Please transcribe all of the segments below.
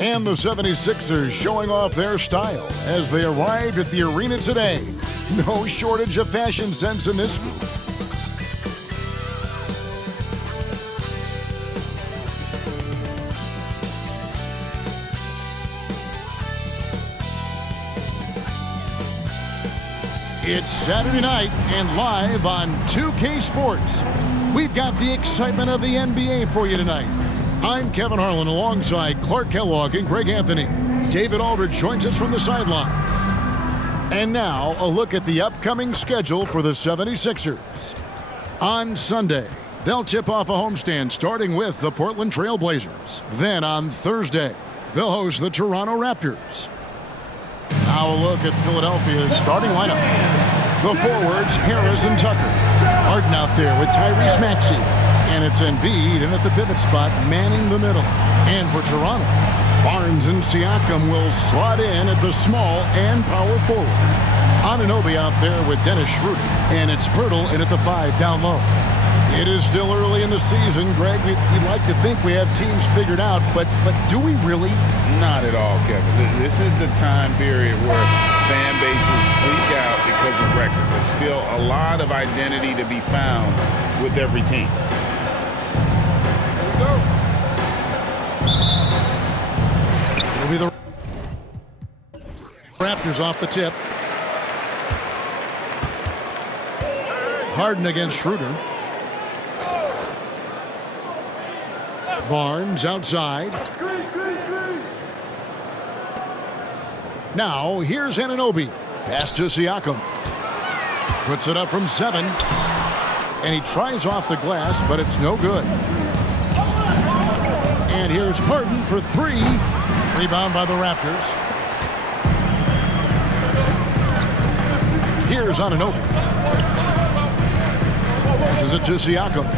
And the 76ers showing off their style as they arrived at the arena today. No shortage of fashion sense in this group. It's Saturday night and live on 2K Sports. We've got the excitement of the NBA for you tonight. I'm Kevin Harlan alongside Clark Kellogg and Greg Anthony. David Aldridge joins us from the sideline. And now, a look at the upcoming schedule for the 76ers. On Sunday, they'll tip off a homestand starting with the Portland Trail Blazers. Then on Thursday, they'll host the Toronto Raptors. Now a look at Philadelphia's starting lineup. The forwards, Harris and Tucker. Harden out there with Tyrese Maxey. And it's Embiid in at the pivot spot, manning the middle. And for Toronto, Barnes and Siakam will slot in at the small and power forward. Anunoby out there with Dennis Schroeder. And it's Pirtle in at the 5 down low. It is still early in the season, Greg. We'd like to think we have teams figured out, but do we really? Not at all, Kevin. This is the time period where fan bases freak out because of records. There's still a lot of identity to be found with every team. It'll be the Raptors off the tip. Harden against Schroeder. Barnes outside. Now, here's Anunoby. Pass to Siakam. Puts it up from 7. And he tries off the glass, but it's no good. And here's Harden for 3. Rebound by the Raptors. Here's Anunoby. Passes it to Siakam.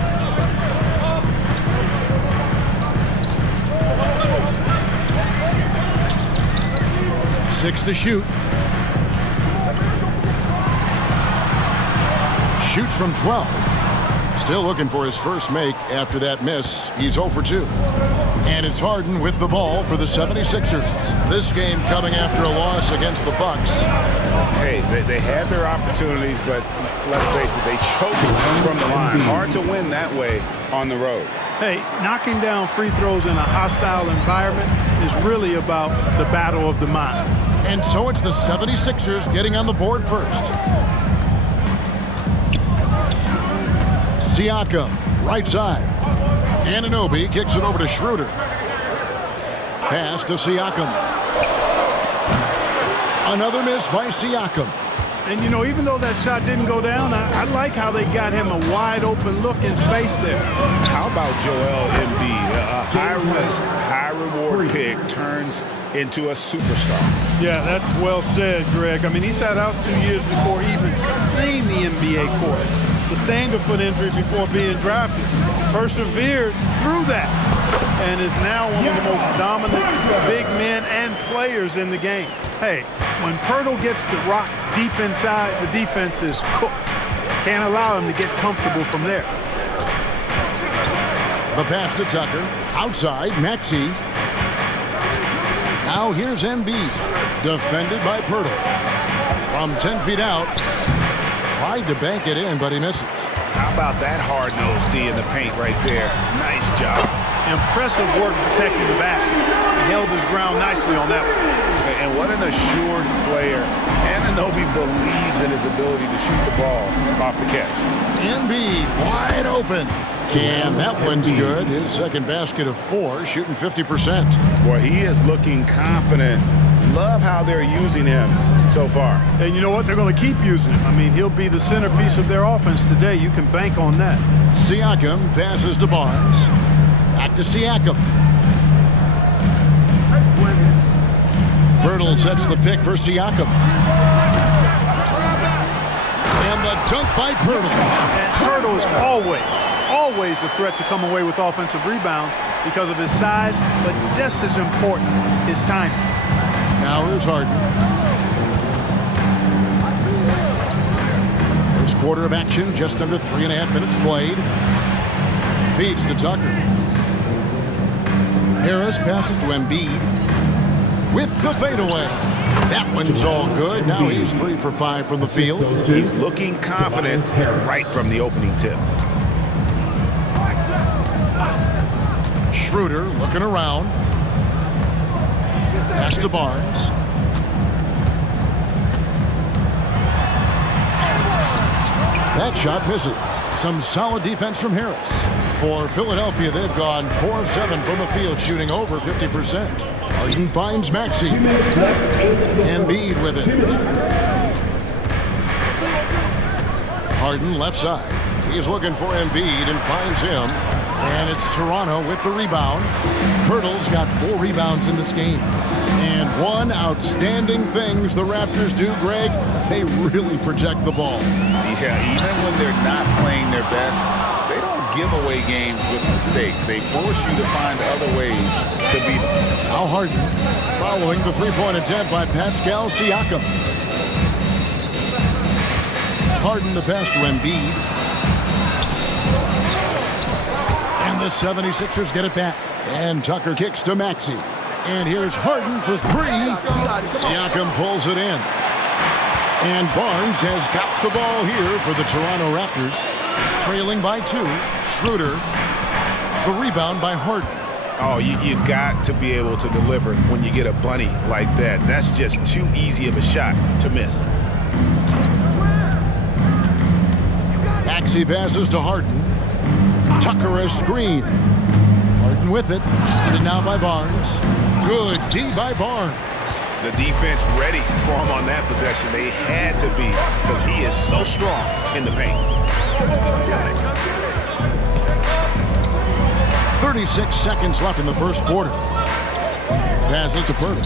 6 to shoot. Shoots from 12. Still looking for his first make after that miss. He's 0 for 2. And it's Harden with the ball for the 76ers. This game coming after a loss against the Bucks. Hey, they had their opportunities, but let's face it, they choked from the line. Hard to win that way on the road. Hey, knocking down free throws in a hostile environment is really about the battle of the mind. And so it's the 76ers getting on the board first. Siakam, right side. Anunoby kicks it over to Schroeder. Pass to Siakam. Another miss by Siakam. And, you know, even though that shot didn't go down, I like how they got him a wide-open look in space there. How about Joel Embiid? A high-risk, high-reward pick turns into a superstar. Yeah, that's well said, Greg. I mean, he sat out 2 years before even seeing the NBA court. Sustained a foot injury before being drafted. Persevered through that. And is now one of the most dominant big men and players in the game. Hey, when Pirtle gets the rock deep inside, the defense is cooked. Can't allow him to get comfortable from there. The pass to Tucker. Outside, Maxey. Now here's Embiid. Defended by Pirtle. From 10 feet out. Tried to bank it in, but he misses. How about that hard-nosed D in the paint right there? Nice job. Impressive work protecting the basket. He held his ground nicely on that one. And what an assured player. Anunoby believes in his ability to shoot the ball off the catch. Embiid wide open. And that one's good. His second basket of 4, shooting 50%. Boy, he is looking confident. Love how they're using him so far. And you know what? They're going to keep using him. I mean, he'll be the centerpiece of their offense today. You can bank on that. Siakam passes to Barnes. Back to Siakam. Pirtle sets the pick for Siakam. And the dunk by Pirtle. And Pirtle is always a threat to come away with offensive rebounds because of his size, but just as important, his timing. Now here's Harden. First quarter of action, just under 3.5 minutes played. Feeds to Tucker. Harris passes to Embiid. with the fadeaway. That one's all good. Now he's 3 for 5 from the field. He's looking confident right from the opening tip. Schroeder looking around. Pass to Barnes. That shot misses. Some solid defense from Harris. For Philadelphia, they've gone 4 of 7 from the field, shooting over 50%. Harden finds Maxey. Embiid with it. Harden left side. He's looking for Embiid and finds him. And it's Toronto with the rebound. Pirtle's got 4 rebounds in this game. And one outstanding thing the Raptors do, Greg, they really protect the ball. Yeah, even when they're not playing their best, they don't give away games with mistakes. They force you to find other ways to beat them. Now Harden following the three-point attempt by Pascal Siakam. Harden the pass to Embiid. And the 76ers get it back. And Tucker kicks to Maxey. And here's Harden for 3. Siakam pulls it in. And Barnes has got the ball here for the Toronto Raptors. Trailing by 2. Schroeder. The rebound by Harden. Oh, you've got to be able to deliver when you get a bunny like that. That's just too easy of a shot to miss. Maxey passes to Harden. Tucker a screen. Harden with it. And now by Barnes. Good D by Barnes. The defense ready for him on that possession. They had to be because he is so strong in the paint. 36 seconds left in the first quarter. Passes to Pirtle.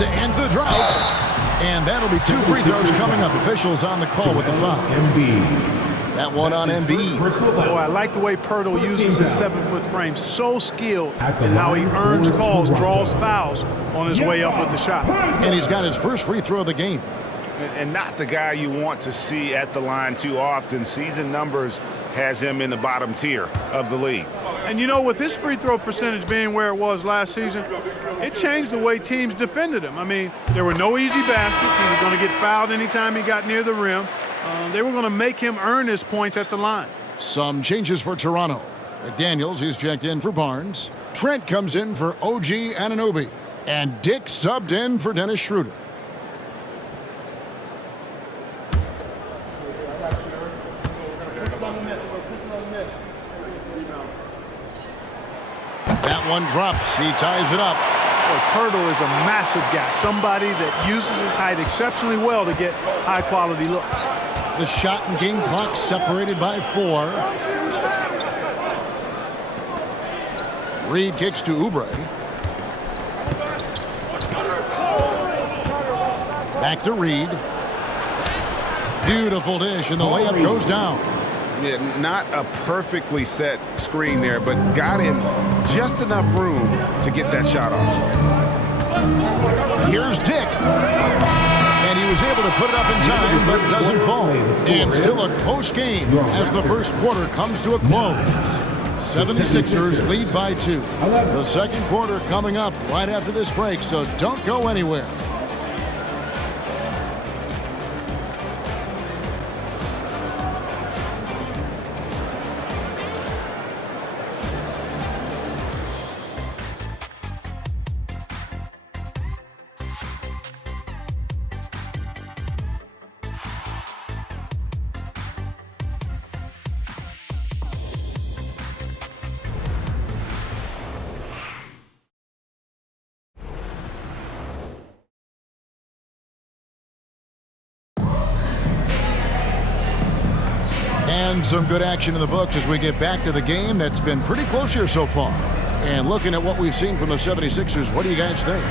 To end the drought. And that'll be 2 free throws coming up. Officials on the call with the foul. That one on Embiid. Boy, I like the way Pirtle uses his 7-foot frame. So skilled in how he earns calls, draws fouls on his way up with the shot. And he's got his first free throw of the game. And not the guy you want to see at the line too often. Season numbers has him in the bottom tier of the league. And you know, with his free throw percentage being where it was last season, it changed the way teams defended him. I mean, there were no easy baskets. He was going to get fouled anytime he got near the rim. They were going to make him earn his points at the line. Some changes for Toronto. McDaniels is checked in for Barnes. Trent comes in for OG Anunoby. And Dick subbed in for Dennis Schroeder. That one drops. He ties it up. Pirtle is a massive guy, somebody that uses his height exceptionally well to get high-quality looks. The shot and game clock separated by 4. Reed kicks to Oubre. Back to Reed. Beautiful dish, and the layup goes down. Yeah, not a perfectly set screen there, but got him just enough room to get that shot off. Here's Dick. And he was able to put it up in time, but doesn't fall. And still a close game as the first quarter comes to a close. 76ers lead by 2. The second quarter coming up right after this break, so don't go anywhere. And some good action in the books as we get back to the game that's been pretty close here so far. And looking at what we've seen from the 76ers, what do you guys think?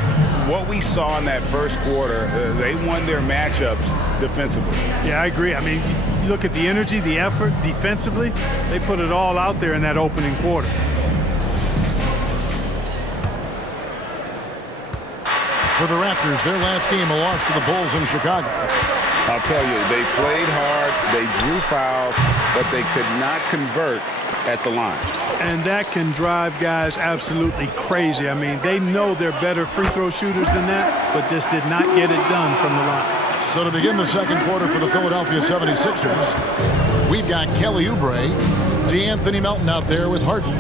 What we saw in that first quarter, they won their matchups defensively. Yeah, I agree. I mean, you look at the energy, the effort defensively, they put it all out there in that opening quarter. For the Raptors, their last game, a loss to the Bulls in Chicago. I'll tell you, they played hard, they drew fouls, but they could not convert at the line. And that can drive guys absolutely crazy. I mean, they know they're better free throw shooters than that, but just did not get it done from the line. So to begin the second quarter for the Philadelphia 76ers, we've got Kelly Oubre, DeAnthony Melton out there with Harden,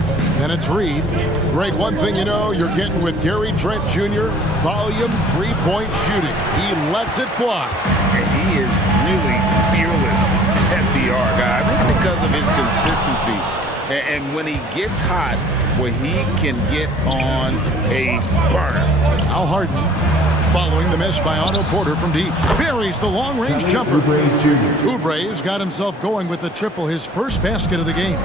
and it's Reed. Greg, one thing you know you're getting with Gary Trent Jr., volume three-point shooting. He lets it fly. And he is really fearless at the arc, I think, because of his consistency. And when he gets hot, well, he can get on a burner. Al Harden, following the miss by Otto Porter from deep, buries the long-range jumper. Oubre has got himself going with the triple, his first basket of the game.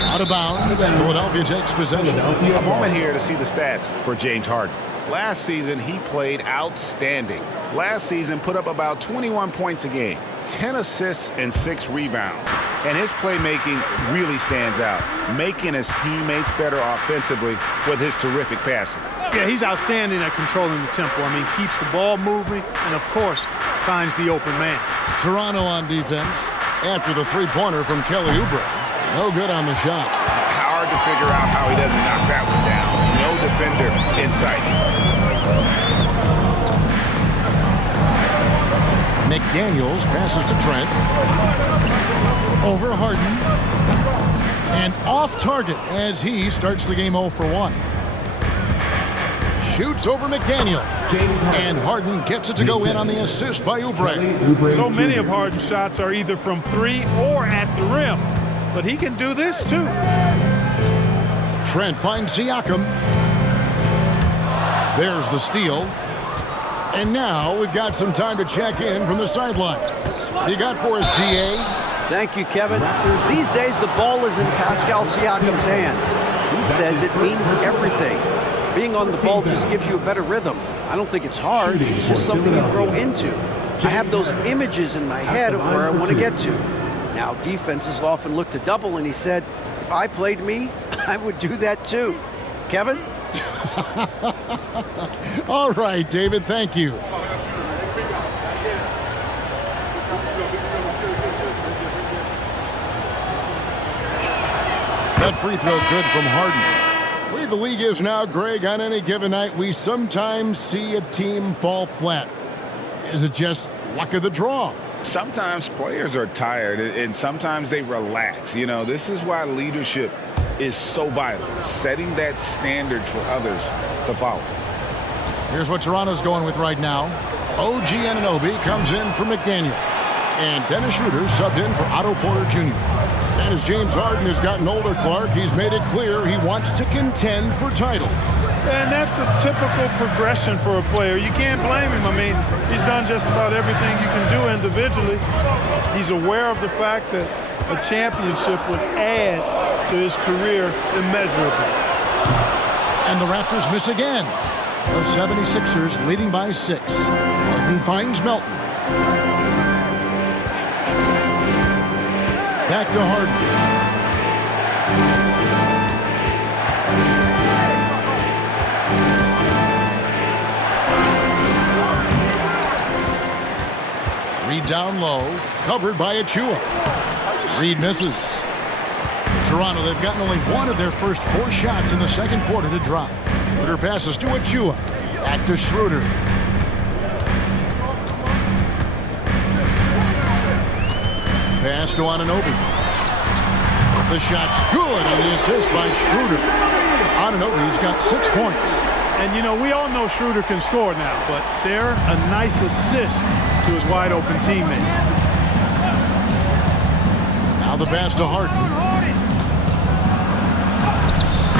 Out of bounds, Philadelphia takes possession. A moment here to see the stats for James Harden. Last season, he played outstanding. Last season, put up about 21 points a game, 10 assists and 6 rebounds. And his playmaking really stands out, making his teammates better offensively with his terrific passing. Yeah, he's outstanding at controlling the tempo. I mean, keeps the ball moving and, of course, finds the open man. Toronto on defense after the three-pointer from Kelly Oubre. No good on the shot. Hard to figure out how he doesn't knock that one down. No defender in sight. McDaniels passes to Trent. Over Harden. And off target as he starts the game 0 for 1. Shoots over McDaniel. And Harden gets it to go in on the assist by Oubre. So many of Harden's shots are either from 3 or at the rim. But he can do this too. Trent finds Siakam. There's the steal. And now we've got some time to check in from the sideline. You got for us, DA? Thank you, Kevin. These days, the ball is in Pascal Siakam's hands. He says it means everything. Being on the ball just gives you a better rhythm. I don't think it's hard. It's just something you grow into. I have those images in my head of where I want to get to. Now, defenses often look to double, and he said, if I played me, I would do that too. Kevin? All right, David, thank you. That free throw good from Harden. The way the league is now, Greg, on any given night, we sometimes see a team fall flat. Is it just luck of the draw? Sometimes players are tired, and sometimes they relax. You know, this is why leadership is so vital, setting that standard for others to follow. Here's what Toronto's going with right now. OG Anunoby comes in for McDaniel. And Dennis Schroeder subbed in for Otto Porter Jr. And as James Harden has gotten older, Clark, he's made it clear he wants to contend for titles. And that's a typical progression for a player. You can't blame him. I mean, he's done just about everything you can do individually. He's aware of the fact that a championship would add to his career immeasurably. And the Raptors miss again. The 76ers leading by 6. Harden finds Melton. Back to Harden. Reed down low, covered by Achua. Reed misses. Toronto, they've gotten only one of their first 4 shots in the second quarter to drop. Schroeder passes to Achua. Back to Schroeder. Pass to Anunoby. The shot's good on the assist by Schroeder. Anunoby's got 6 points. And, you know, we all know Schroeder can score now, but they're a nice assist to his wide-open teammate. Now the pass to Harden.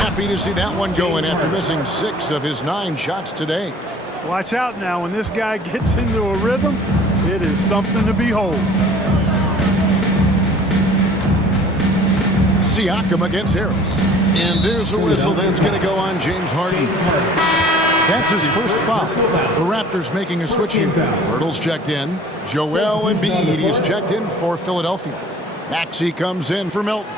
Happy to see that one going after missing 6 of his 9 shots today. Watch out now. When this guy gets into a rhythm, it is something to behold. Siakam against Harris. And there's a whistle that's going to go on James Harden. That's his first foul. The Raptors making a switch here. Bertles checked in. Joel Embiid, he's checked in for Philadelphia. Maxey comes in for Melton.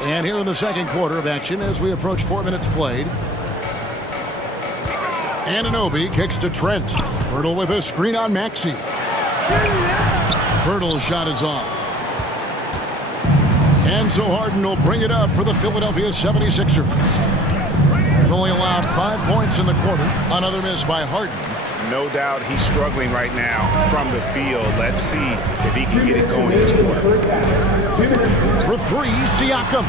And here in the second quarter of action as we approach 4 minutes played. Anunoby kicks to Trent. Hurdle with a screen on Maxey. Hurdle's shot is off. And so Harden will bring it up for the Philadelphia 76ers. They've only allowed 5 points in the quarter. Another miss by Harden. No doubt he's struggling right now from the field. Let's see if he can get it going this quarter. For three, Siakam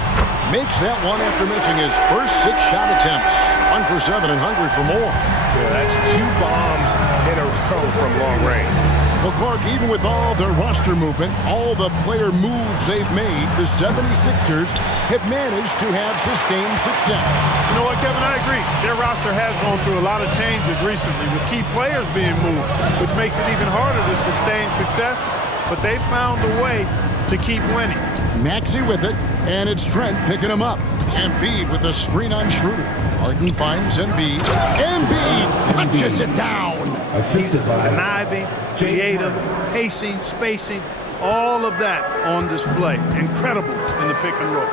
makes that one after missing his first 6 shot attempts. 1 for 7 and hungry for more. Yeah, that's 2 bombs in a row from long range. Well, Clark, even with all their roster movement, all the player moves they've made, the 76ers have managed to have sustained success. You know what, Kevin? I agree. Their roster has gone through a lot of changes recently with key players being moved, which makes it even harder to sustain success. But they found a way to keep winning. Maxey with it, and it's Trent picking him up. Embiid with a screen on Schroeder. Harden finds Embiid. Embiid punches it down. He's conniving, creative, pacing, spacing, all of that on display. Incredible in the pick and roll.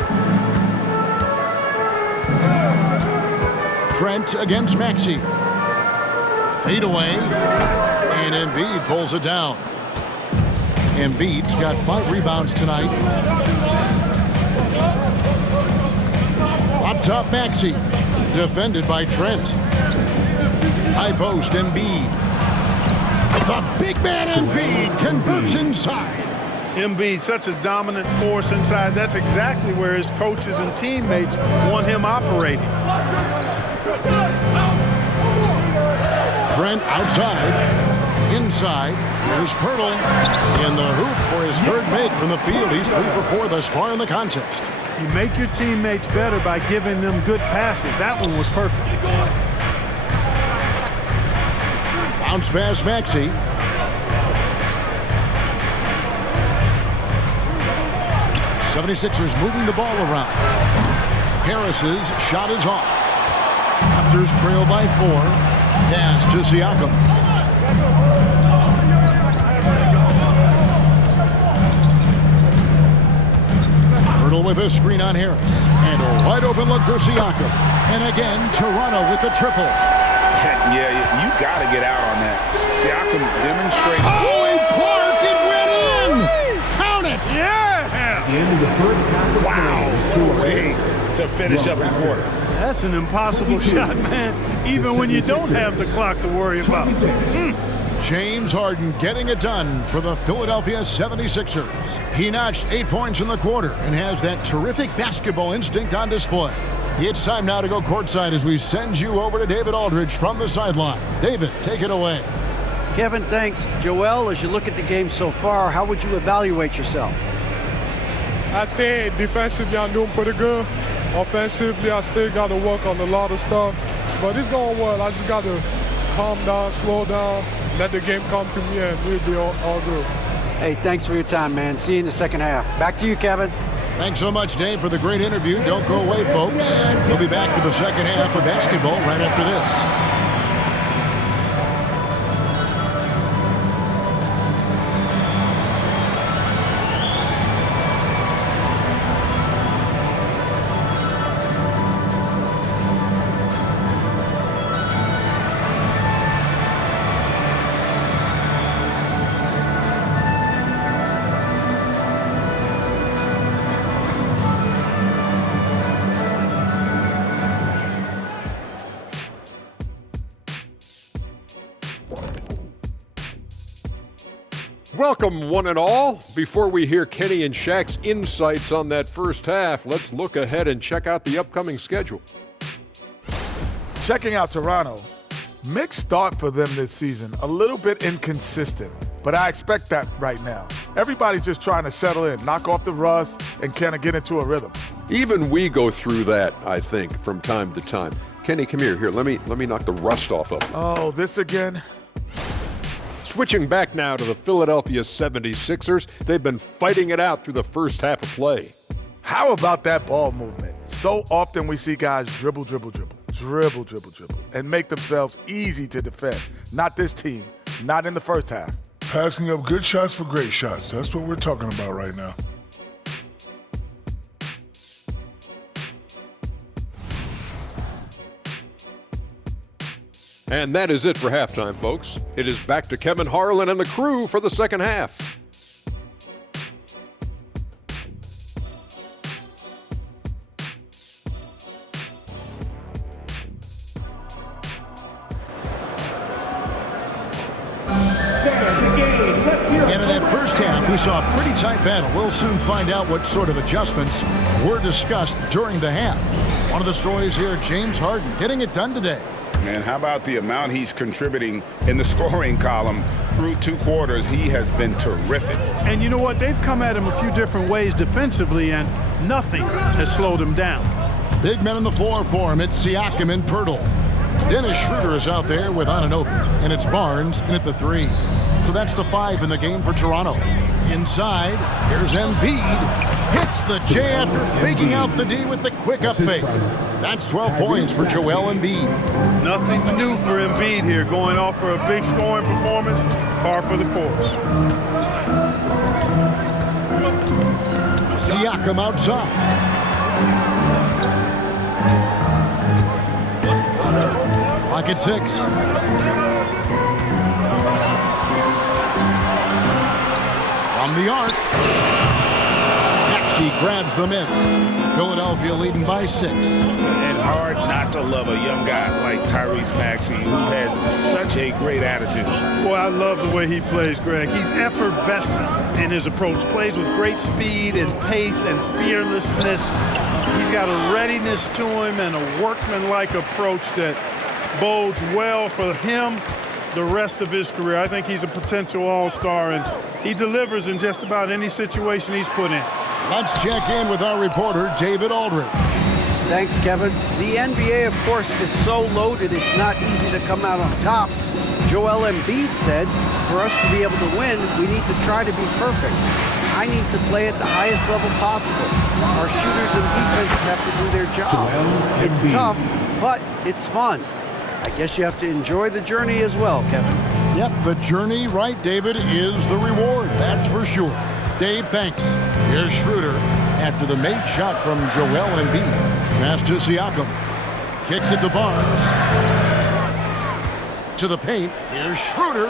Trent against Maxey. Fade away, and Embiid pulls it down. Embiid's got 5 rebounds tonight. Up top, Maxey. Defended by Trent. High post, Embiid. The big man Embiid converts inside. Embiid, such a dominant force inside. That's exactly where his coaches and teammates want him operating. Trent outside. Inside. Here's Pirtle. In the hoop for his 3rd make from the field. He's 3 for 4 thus far in the contest. You make your teammates better by giving them good passes. That one was perfect. Bounce pass, Maxey. '76ers moving the ball around. Harris's shot is off. Raptors trail by 4. Pass to Siakam. Hurdle with a screen on Harris. And a wide open look for Siakam. And again, Toronto with the triple. Yeah, you got to get out on that. Siakam demonstrated. Oh, and Clark, it went in! Count it! Yeah! Wow, what a way to finish up the quarter. That's an impossible shot, man, even when you don't have the clock to worry about. James Harden getting it done for the Philadelphia 76ers. He notched 8 points in the quarter and has that terrific basketball instinct on display. It's time now to go courtside as we send you over to David Aldridge from the sideline. David, take it away. Kevin, thanks. Joel, as you look at the game so far, how would you evaluate yourself? I think defensively I'm doing pretty good. Offensively, I still got to work on a lot of stuff. But it's going well. I just got to calm down, slow down, let the game come to me, and we'll be all good. Hey, thanks for your time, man. See you in the second half. Back to you, Kevin. Thanks so much, Dave, for the great interview. Don't go away, folks. We'll be back for the second half of basketball right after this. Welcome, one and all. Before we hear Kenny and Shaq's insights on that first half, let's look ahead and check out the upcoming schedule. Checking out Toronto. Mixed start for them this season. A little bit inconsistent, but I expect that right now. Everybody's just trying to settle in, knock off the rust, and kind of get into a rhythm. Even we go through that, I think, from time to time. Kenny, come here. Here, let me knock the rust off of you. Oh, this again? Switching back now to the Philadelphia 76ers. They've been fighting it out through the first half of play. How about that ball movement? So often we see guys dribble, and make themselves easy to defend. Not this team, not in the first half. Passing up good shots for great shots. That's what we're talking about right now. And that is it for halftime, folks. It is back to Kevin Harlan and the crew for the second half. And in that first half, we saw a pretty tight battle. We'll soon find out what sort of adjustments were discussed during the half. One of the stories here, James Harden getting it done today. And how about the amount he's contributing in the scoring column through 2 quarters? He has been terrific. And you know what? They've come at him a few different ways defensively, and nothing has slowed him down. Big men on the floor for him. It's Siakam and Pirtle. Dennis Schroeder is out there with Anunoby, and it's Barnes in at the 3. So that's the 5 in the game for Toronto. Inside, here's Embiid. Hits the J after faking out the D with the quick up fake. That's 12 points for Joel Embiid. Nothing new for Embiid here, going off for a big scoring performance, par for the course. Siakam outside. Clock at 6. From the arc. Maxey grabs the miss. Philadelphia leading by 6. And hard not to love a young guy like Tyrese Maxey, who has such a great attitude. Boy, I love the way he plays, Greg. He's effervescent in his approach. Plays with great speed and pace and fearlessness. He's got a readiness to him and a workmanlike approach that bodes well for him the rest of his career. I think he's a potential all-star, and he delivers in just about any situation he's put in. Let's check in with our reporter, David Aldridge. Thanks, Kevin. The NBA, of course, is so loaded it's not easy to come out on top. Joel Embiid said, for us to be able to win, we need to try to be perfect. I need to play at the highest level possible. Our shooters and defense have to do their job. It's tough, but it's fun. I guess you have to enjoy the journey as well, Kevin. Yep, the journey, right, David, is the reward. That's for sure. Dave, thanks. Here's Schroeder after the made shot from Joel Embiid. Pass to Siakam. Kicks it to Barnes. To the paint. Here's Schroeder.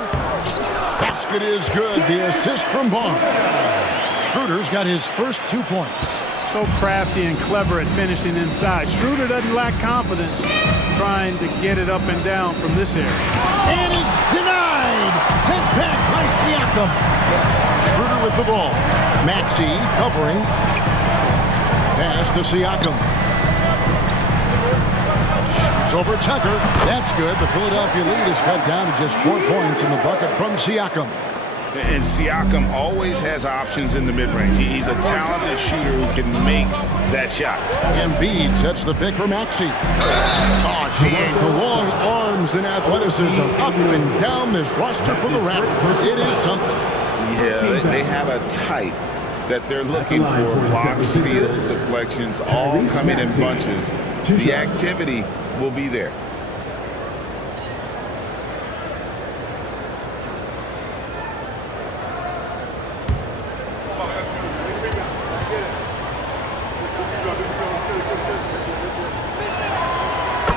Basket is good. The assist from Barnes. Schroeder's got his first 2 points. So crafty and clever at finishing inside. Schroeder doesn't lack confidence trying to get it up and down from this area. And it's denied. Sent back by Siakam. Schroeder with the ball. Maxey covering. Pass to Siakam. Shoots over Tucker. That's good. The Philadelphia lead is cut down to just 4 points in the bucket from Siakam. And Siakam always has options in the mid-range. He's a talented shooter who can make that shot. Embiid sets the pick for Maxey. Oh, gee, the long arms and athleticism up and down this roster for the Raptors. It is something. Yeah, they have a type that they're looking for. Blocks, steals, deflections, all coming in bunches. The activity will be there.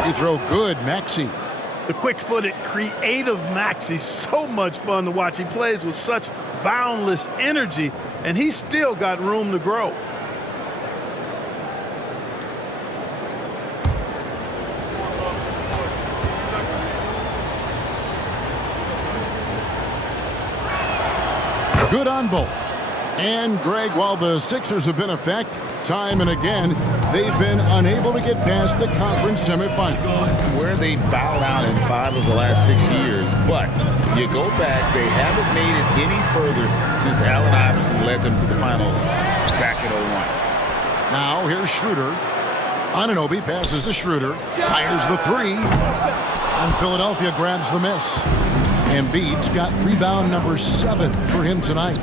He throw good, Maxey. The quick-footed, creative Maxey, so much fun to watch. He plays with such boundless energy, and he's still got room to grow. Good on both. And, Greg, while the Sixers have been effective, time and again, they've been unable to get past the conference semifinal. Where they bowed out in 5 of the last 6 years. But you go back, they haven't made it any further since Allen Iverson led them to the finals back in 01. Now, here's Schroeder. Anunoby passes to Schroeder. Fires the 3. And Philadelphia grabs the miss. Embiid's got rebound number 7 for him tonight.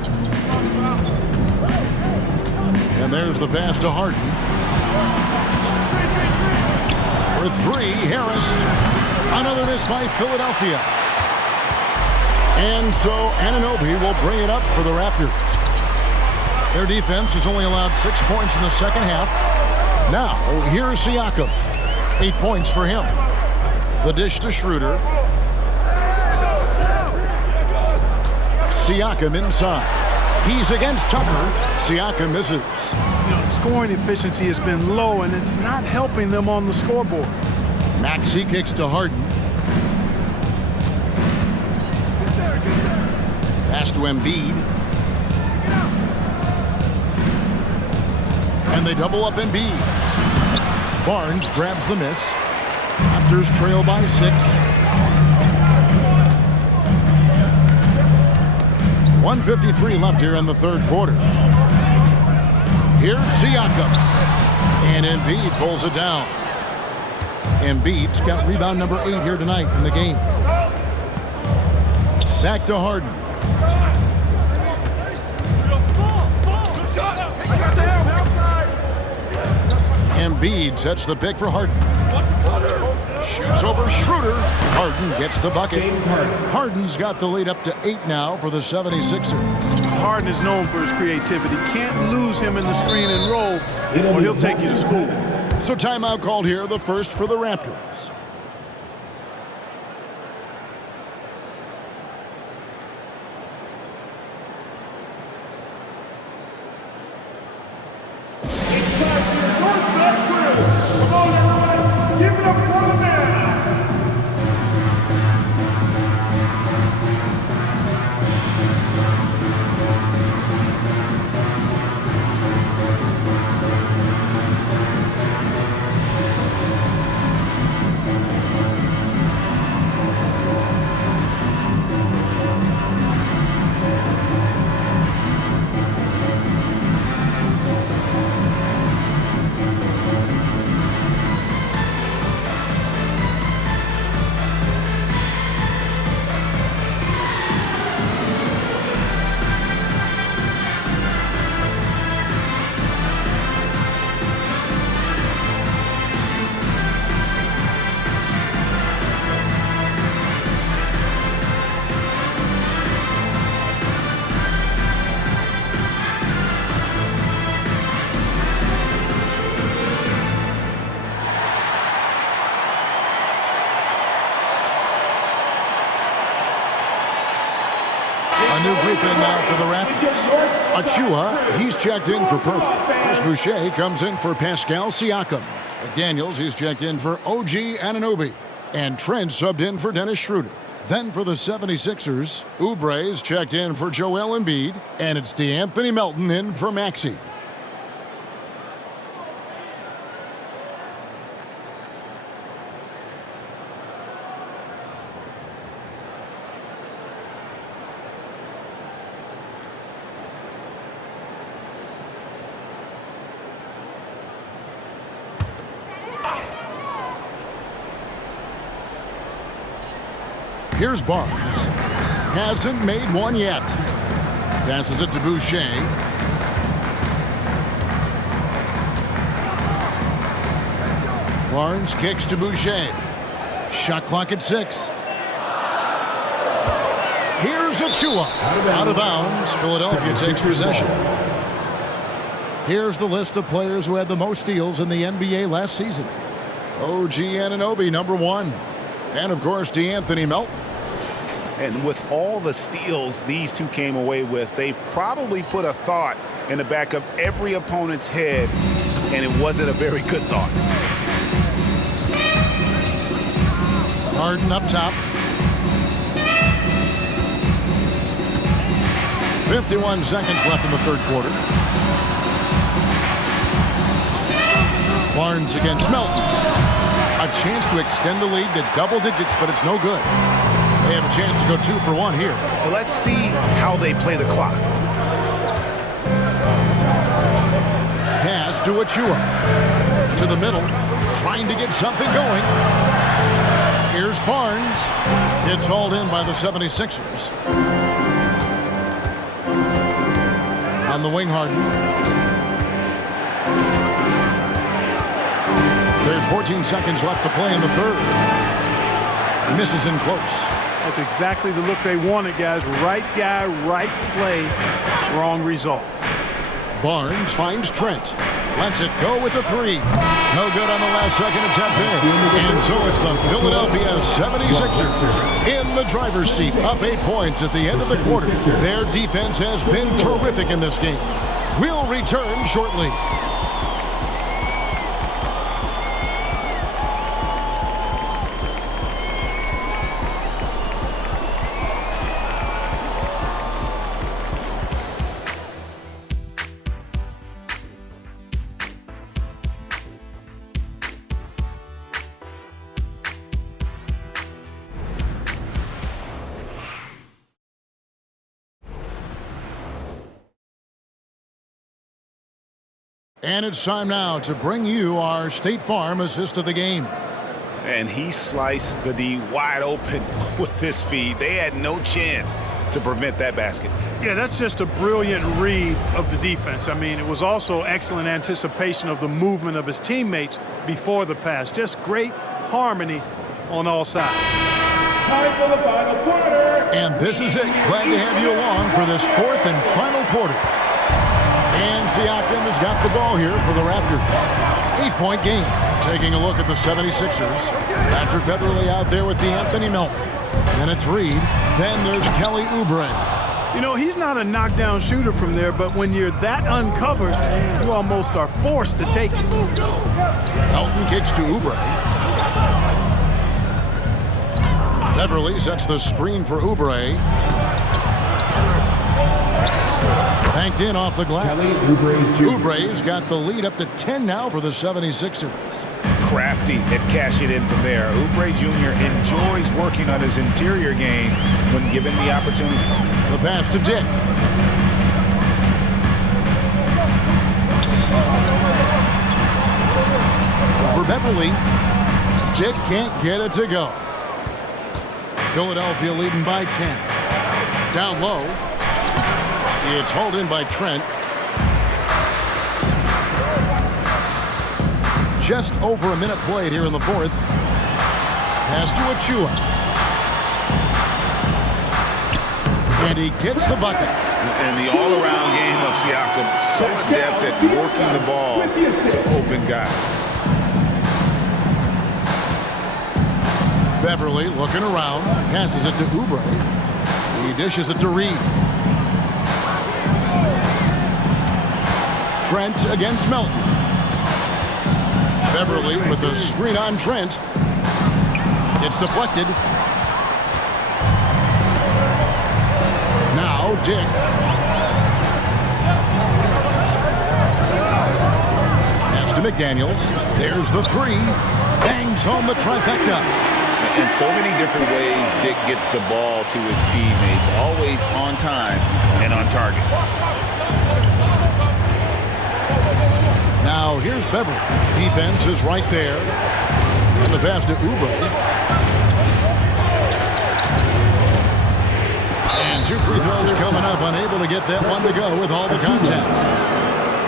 And there's the pass to Harden. For 3, Harris. Another miss by Philadelphia. And so Anunoby will bring it up for the Raptors. Their defense has only allowed 6 points in the second half. Now, here's Siakam. 8 points for him. The dish to Schroeder. Siakam inside. He's against Tucker. Siakam misses. Scoring efficiency has been low, and it's not helping them on the scoreboard. Maxey kicks to Harden. Pass to Embiid. And they double up Embiid. Barnes grabs the miss. Raptors trail by 6. 1:53 left here in the third quarter. Here's Siakam. And Embiid pulls it down. Embiid's got rebound number 8 here tonight in the game. Back to Harden. Embiid sets the pick for Harden. Shoots over Schroeder. Harden gets the bucket. Harden's got the lead up to 8 now for the 76ers. Harden is known for his creativity. Can't lose him in the screen and roll, or he'll take you to school. So timeout called here, the first for the Raptors. A new group in now for the Raptors. Achua, he's checked in for purple. Chris Boucher comes in for Pascal Siakam. McDaniels, he's checked in for OG Anunoby. And Trent subbed in for Dennis Schroeder. Then for the 76ers, Oubre's checked in for Joel Embiid. And it's DeAnthony Melton in for Maxey. Here's Barnes. Hasn't made one yet. Passes it to Boucher. Barnes kicks to Boucher. Shot clock at 6. Here's Achua. Out of bounds. Philadelphia takes possession. Here's the list of players who had the most steals in the NBA last season. OG Anunoby, number 1. And, of course, DeAnthony Melton. And with all the steals these two came away with, they probably put a thought in the back of every opponent's head, and it wasn't a very good thought. Harden up top. 51 seconds left in the third quarter. Barnes against Melton. A chance to extend the lead to double digits, but it's no good. They have a chance to go 2 for 1 here. Well, let's see how they play the clock. Pass to Achua. To the middle, trying to get something going. Here's Barnes. It's hauled in by the 76ers. On the wing, Harden. There's 14 seconds left to play in the third. Misses in close. That's exactly the look they wanted, guys. Right guy, right play, wrong result. Barnes finds Trent. lets it go with the three. No good on the last second attempt there. And so it's the Philadelphia 76ers in the driver's seat, up 8 points at the end of the quarter. Their defense has been terrific in this game. We'll return shortly. And it's time now to bring you our State Farm assist of the game. And he sliced the D wide open with his feed. They had no chance to prevent that basket. Yeah, that's just a brilliant read of the defense. I mean, it was also excellent anticipation of the movement of his teammates before the pass. Just great harmony on all sides. Time for the final quarter. And this is it. Glad to have you along for this fourth and final quarter. And Siakam has got the ball here for the Raptors. 8-point game. Taking a look at the 76ers. Patrick Beverley out there with D'Anthony Melton. Then it's Reed. Then there's Kelly Oubre. You know, he's not a knockdown shooter from there, but when you're that uncovered, you almost are forced to take it. Melton kicks to Oubre. Beverley sets the screen for Oubre. Banked in off the glass. Oubre's got the lead up to 10 now for the 76ers. Crafty at cashing in from there. Oubre Jr. enjoys working on his interior game when given the opportunity. The pass to Dick. For Beverley, Dick can't get it to go. Philadelphia leading by 10. Down low. It's hauled in by Trent. Just over a minute played here in the fourth. Pass to Achua. And he gets the bucket. And the all-around game of Siakam, so adept at working the ball to open guys. Beverley looking around. Passes it to Oubre. He dishes it to Reed. Trent against Melton. Beverley with the screen on Trent. It's deflected. Now Dick. Pass to McDaniels. There's the three. Bangs home the trifecta. In so many different ways, Dick gets the ball to his teammates. Always on time and on target. Now here's Beverley. Defense is right there. And the pass to Oubre. And 2 free throws coming up. Unable to get that one to go with all the contact.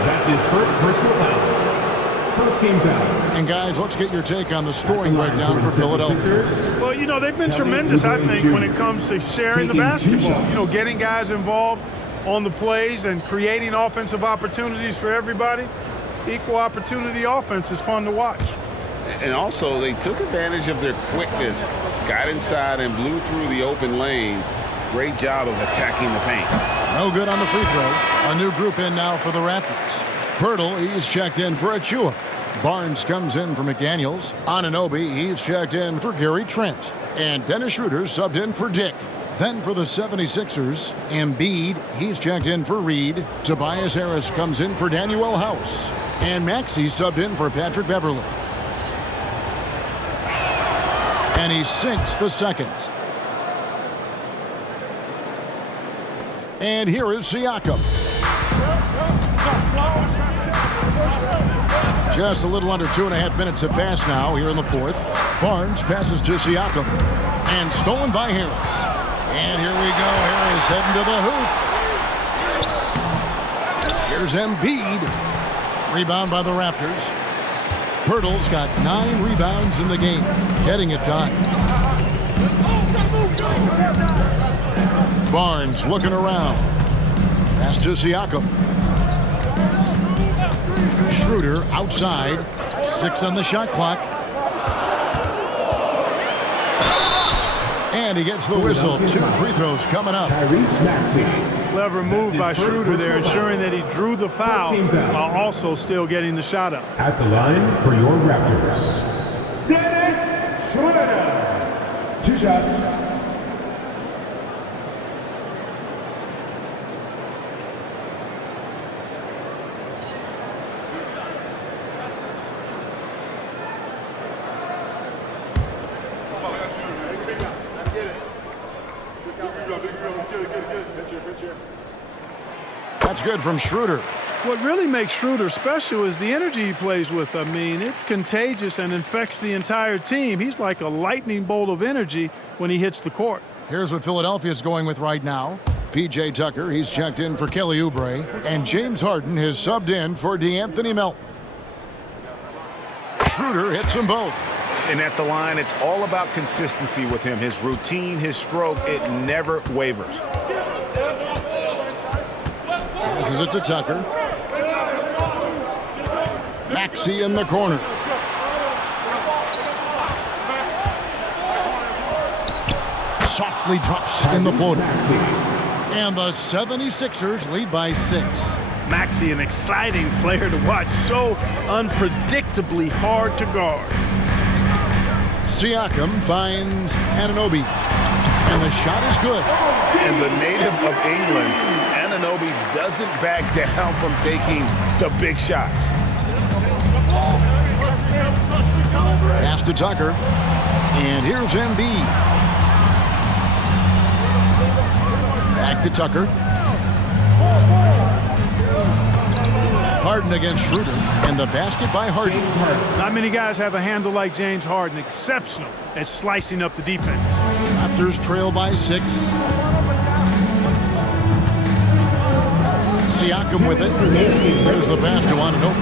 That's his first personal foul. First game foul. And guys, let's get your take on the scoring breakdown for Philadelphia. Well, you know, they've been tremendous, I think, when it comes to sharing the basketball. You know, getting guys involved on the plays and creating offensive opportunities for everybody. Equal opportunity offense is fun to watch. And also, they took advantage of their quickness, got inside and blew through the open lanes. Great job of attacking the paint. No good on the free throw. A new group in now for the Raptors. Pirtle, he's checked in for Achua. Barnes comes in for McDaniels. Anunoby, he's checked in for Gary Trent. And Dennis Schroeder subbed in for Dick. Then for the 76ers, Embiid, he's checked in for Reed. Tobias Harris comes in for Danuel House. And Maxey subbed in for Patrick Beverley. And he sinks the second. And here is Siakam. Just a little under 2.5 minutes have passed now here in the fourth. Barnes passes to Siakam. And stolen by Harris. And here we go. Harris heading to the hoop. Here's Embiid. Rebound by the Raptors. Pirtle's got 9 rebounds in the game. Getting it done. Barnes looking around. Pass to Siakam. Schroeder outside. 6 on the shot clock. And he gets the whistle. 2 free throws coming up. Clever move by Schroeder there, ensuring that he drew the foul while also still getting the shot up. At the line for your Raptors, Dennis Schroeder. 2 shots. That's good from Schroeder. What really makes Schroeder special is the energy he plays with. I mean, it's contagious and infects the entire team. He's like a lightning bolt of energy when he hits the court. Here's what Philadelphia's going with right now. P.J. Tucker, he's checked in for Kelly Oubre. And James Harden has subbed in for DeAnthony Melton. Schroeder hits them both. And at the line, it's all about consistency with him. His routine, his stroke, it never wavers. Passes it to Tucker. Maxey in the corner. Softly drops in the floater. And the 76ers lead by 6. Maxey, an exciting player to watch. So unpredictably hard to guard. Siakam finds Anunoby. And the shot is good. And the native of England, Anunoby doesn't back down from taking the big shots. Pass to Tucker. And here's Embiid. Back to Tucker. Harden against Schroeder. And the basket by Harden. Not many guys have a handle like James Harden. Exceptional at slicing up the defense. Raptors trail by 6. Siakam with it. There's the pass to Anunoby.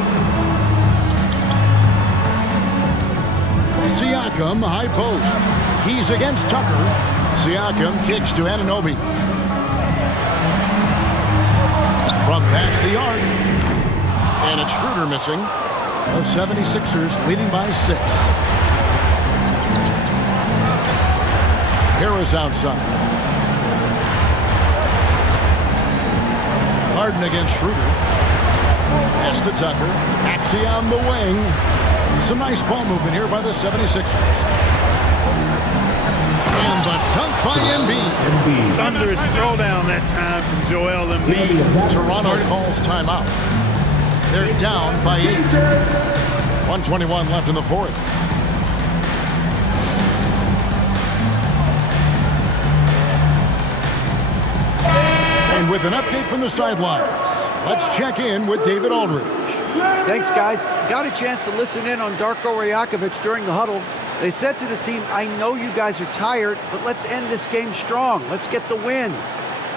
Siakam, high post. He's against Tucker. Siakam kicks to Anunoby. From past the arc. And it's Schroeder missing. The 76ers leading by 6. Harris outside. Harden against Schroeder. Pass to Tucker. Maxey on the wing. Some nice ball movement here by the 76ers. And the dunk by Embiid. Thunderous throwdown that time from Joel Embiid. Toronto calls timeout. They're down by 8. 1:21 left in the fourth. And with an update from the sidelines, let's check in with David Aldridge. Thanks, guys. Got a chance to listen in on Darko Rajakovic during the huddle. They said to the team, I know you guys are tired, but let's end this game strong. Let's get the win.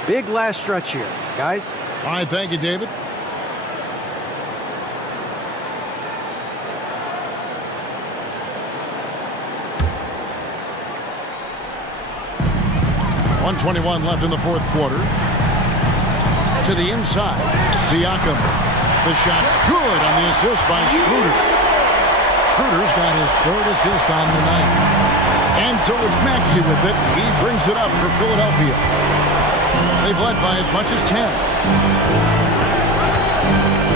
Big last stretch here, guys. All right, thank you, David. .121 left in the fourth quarter. To the inside, Siakam. The shot's good on the assist by Schroeder. Schroeder's got his 3rd assist on the night. And so it's Maxey with it. He brings it up for Philadelphia. They've led by as much as 10.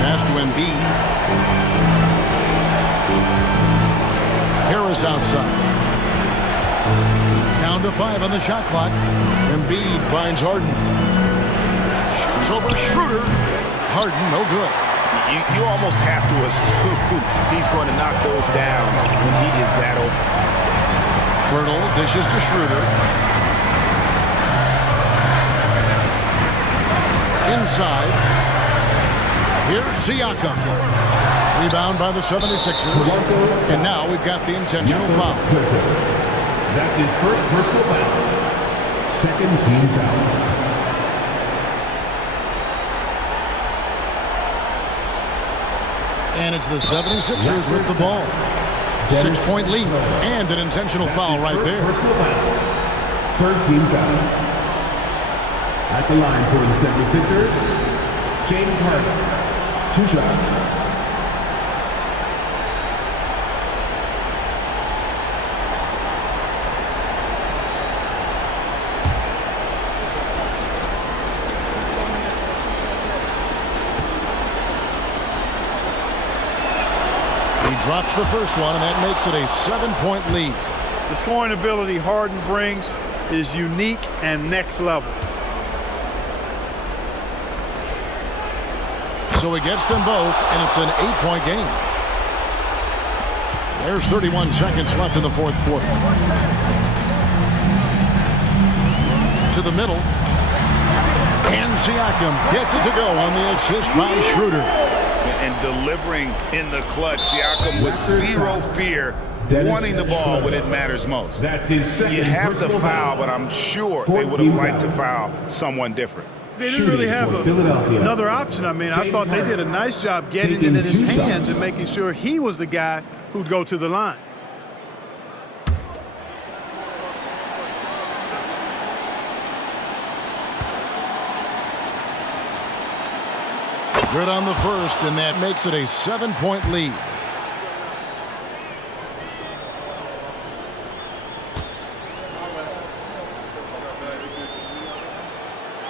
Pass to Embiid. Harris outside. Down to 5 on the shot clock. Embiid finds Harden. Shoots over Schroeder. Harden, no good. You almost have to assume he's going to knock those down when he is that open. Bertle dishes to Schroeder. Inside. Here's Siakam. Rebound by the 76ers. And now we've got the intentional foul. That's his first personal foul. Second team foul. And it's the 76ers with the ball. 6-point lead and an intentional foul right there. Personal foul. Third team foul. At the line for the 76ers, James Harden. 2 shots. He drops the first one, and that makes it a 7-point lead. The scoring ability Harden brings is unique and next level. So he gets them both, and it's an 8-point game. There's 31 seconds left in the fourth quarter. To the middle. And Siakam gets it to go on the assist by Schroeder. And delivering in the clutch, Siakam with zero fear, wanting the ball when it matters most. That's his second. You have to foul, but I'm sure they would have liked to foul someone different. They didn't really have another option. I mean, I thought they did a nice job getting it in his hands and making sure he was the guy who'd go to the line. Good on the first, and that makes it a 7-point lead.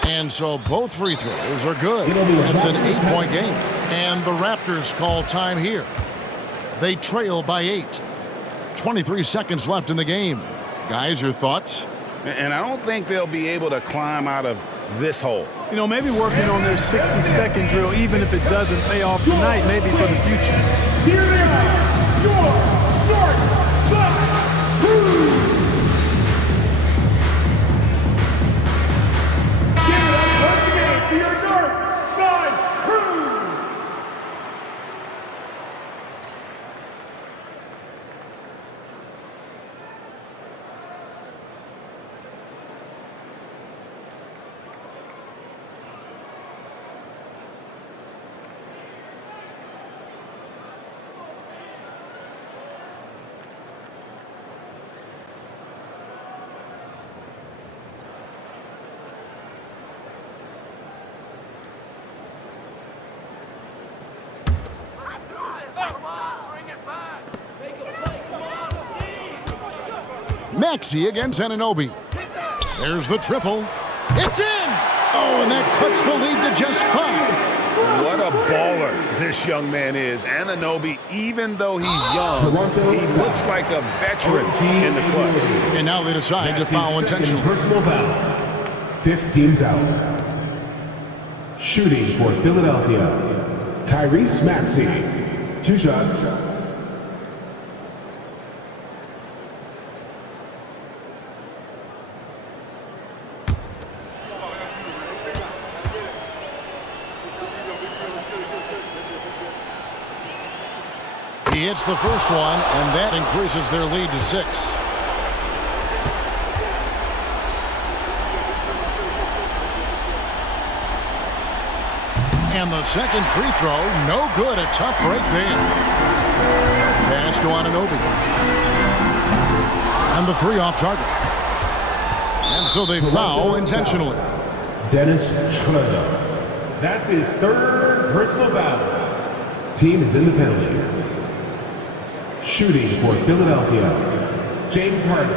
And so both free throws are good. It's an 8-point game. And the Raptors call time here. They trail by 8. 23 seconds left in the game. Guys, your thoughts? And I don't think they'll be able to climb out of this hole. You know, maybe working on their 60-second drill, even if it doesn't pay off tonight, maybe for the future. Here they are, your North Side Crew. Give it up once again for your North Side Crew. Maxey against Anunoby. There's the triple. It's in! Oh, and that cuts the lead to just 5. What a baller this young man is. Anunoby, even though he's young, he looks like a veteran in the clutch. And now they decide to foul intentionally. Personal foul. 15 foul. Shooting for Philadelphia, Tyrese Maxey. 2 shots. He hits the first one, and that increases their lead to 6. And the second free throw, no good. A tough break there. Pass to Anunoby. And the 3 off target. And so they foul intentionally. Dennis Schroeder. That's his 3rd personal foul. Team is in the penalty. Shooting for Philadelphia, James Harden.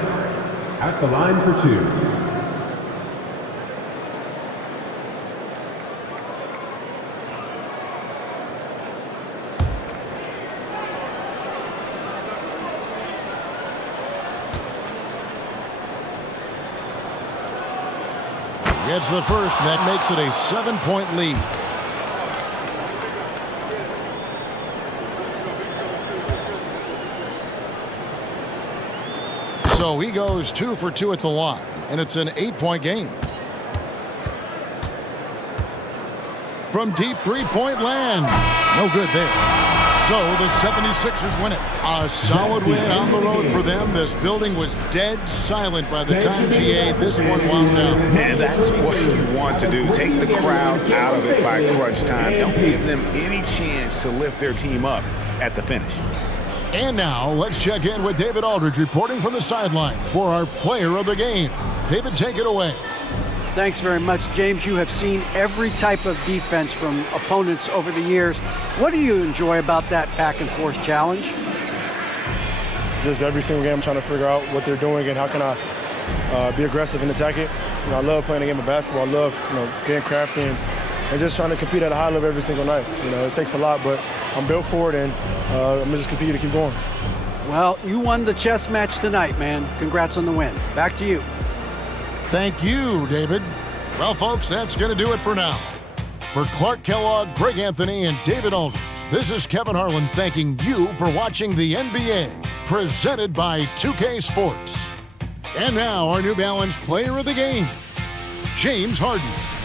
At the line for 2. Gets the first, and that makes it a 7-point lead. So he goes 2 for 2 at the line, and it's an 8-point game. From deep 3-point land. No good there. So the 76ers win it. A solid win on the road for them. This building was dead silent by the time GA this one wound down. And that's what you want to do. Take the crowd out of it by crunch time. Don't give them any chance to lift their team up at the finish. And now let's check in with David Aldridge reporting from the sideline for our player of the game. David, take it away. Thanks very much, James. You have seen every type of defense from opponents over the years. What do you enjoy about that back-and-forth challenge? Just every single game, I'm trying to figure out what they're doing and how can I be aggressive and attack it. You know, I love playing the game of basketball. I love, being crafty and and just trying to compete at a high level every single night. You know, it takes a lot, but I'm built for it, and I'm going to just continue to keep going. Well, you won the chess match tonight, man. Congrats on the win. Back to you. Thank you, David. Well, folks, that's going to do it for now. For Clark Kellogg, Greg Anthony, and David Aldridge, this is Kevin Harlan thanking you for watching the NBA, presented by 2K Sports. And now, our New Balance player of the game, James Harden.